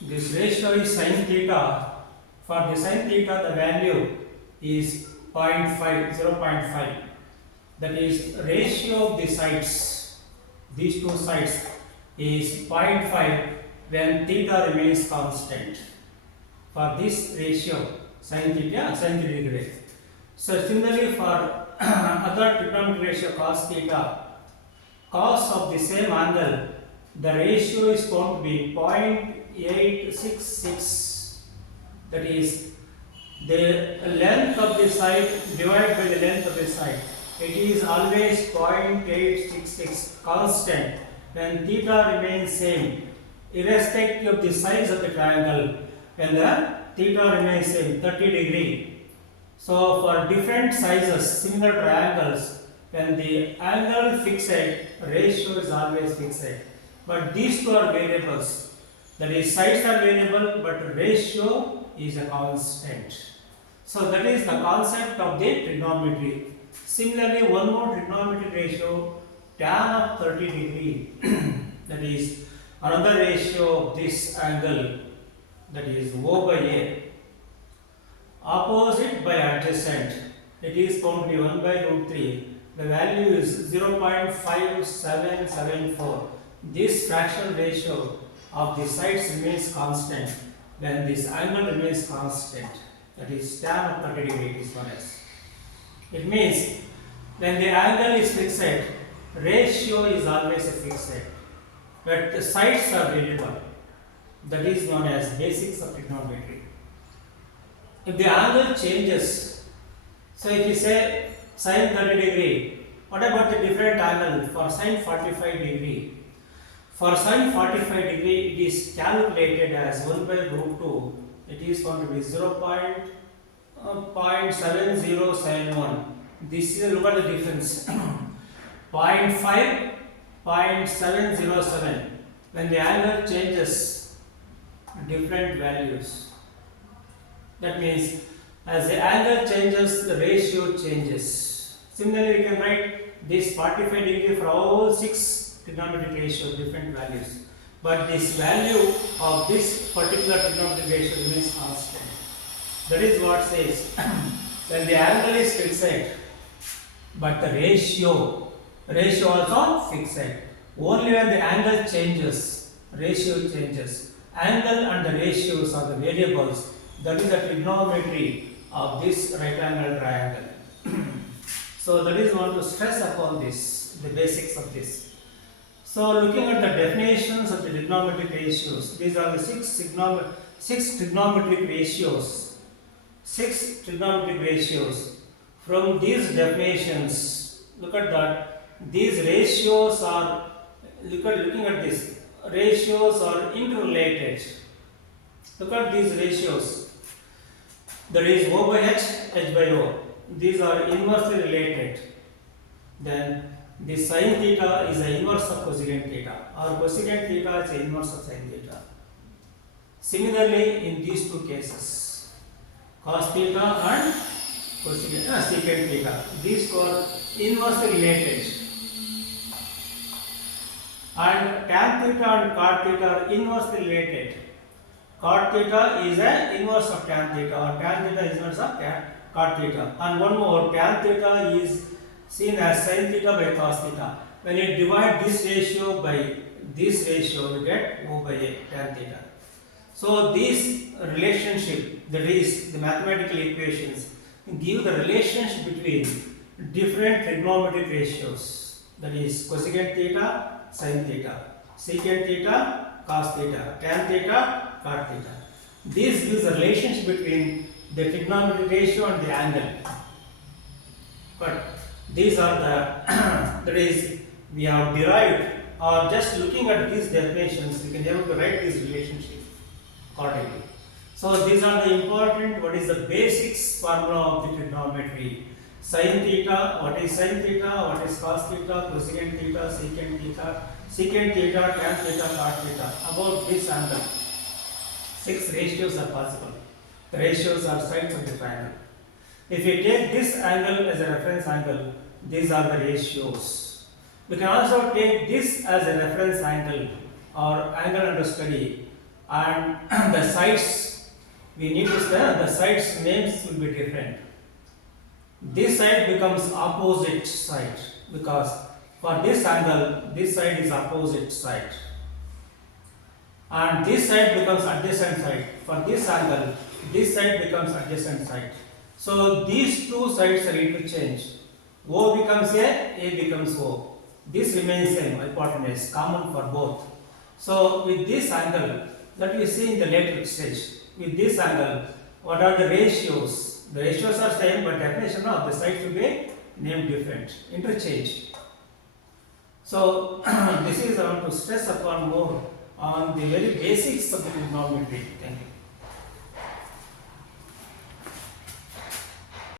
This ratio is sin theta. For the sin theta, the value is 0.5, 0.5. That is ratio of the sides. These two sides is 0.5 when theta remains constant. For this ratio, sin theta, sin 30 degree. So similarly for other trigonometric ratio cos theta, cos of the same angle, the ratio is going to be 0.866. That is the length of the side divided by the length of the side. It is always 0.866 constant when theta remains same, irrespective of the size of the triangle. When the theta remains same, 30 degree. So for different sizes, similar triangles, when the angle fixed, ratio is always fixed. But these two are variables. That is, sides are variable, but ratio is a constant. So that is the concept of the trigonometry. Similarly, one more trigonometric ratio, tan of 30 degree. That is another ratio of this angle. That is O by A. Opposite by adjacent. It is going to be 1 by root 3. The value is 0.5774. This fractional ratio of the sides remains constant when this angle remains constant. That is tan of 30 degree is known as. It means when the angle is fixed, ratio is always a fixed, but the sides are variable. That is known as basics of trigonometry. If the angle changes, so if you say sin 30 degree, what about the different angle for sin 45 degree? For sin 45 degree, it is calculated as 1 by root 2. It is going to be 0.7071. This is, look at the difference. 0.5, 0.707. When the angle changes, different values. That means as the angle changes, the ratio changes. Similarly, we can write this 45 degree for all 6 trigonometric ratios, different values. But this value of this particular trigonometric ratio remains constant. That is what says when the angle is fixed, but the ratio also fixed. Only when the angle changes, ratio changes. Angle and the ratios are the variables. That is the trigonometry of this right angle triangle. So that is want to stress upon this, the basics of this. So looking at the definitions of the trigonometric ratios, these are the six trigonometric ratios. 6 trigonometric ratios. From these definitions, look at that. These ratios are, looking at this, ratios are interrelated. Look at these ratios. That is O by H, H by O. These are inversely related. Then the sin theta is the inverse of cosecant theta, or cosecant theta is the inverse of sin theta. Similarly, in these two cases, cos theta and secant theta, these two are inversely related. And tan theta and cot theta are inversely related. Cot theta is an inverse of tan theta, or tan theta is inverse of cot theta. And one more, tan theta is seen as sin theta by cos theta. When you divide this ratio by this ratio, you get O by A, tan theta. So this relationship, that is the mathematical equations, give the relationship between different trigonometric ratios. That is cosecant theta, sin theta, secant theta, cos theta, tan theta, cot theta. This gives a relationship between the trigonometric ratio and the angle. But these are the that is we have derived, or just looking at these definitions, we can be able to write this relationship accordingly. So these are the important, what is the basics formula of the trigonometry. Sin theta, what is sin theta, what is cos theta, cosecant theta, secant theta, tan theta, cot theta. About this angle, 6 ratios are possible. The ratios are sides of the triangle. If we take this angle as a reference angle, these are the ratios. We can also take this as a reference angle or angle under study, and the sides, we need to say the sides names will be different. This side becomes opposite side because for this angle, this side is opposite side, and this side becomes adjacent side. For this angle, this side becomes adjacent side. So these two sides are interchanged. O becomes A becomes O. This remains same, hypotenuse, common for both. So with this angle, that we see in the later stage, with this angle, what are the ratios? The ratios are same, but definition of the sides will be named different, interchange. So this is I want to stress upon more on the very basics of the trigonometry. Thank you.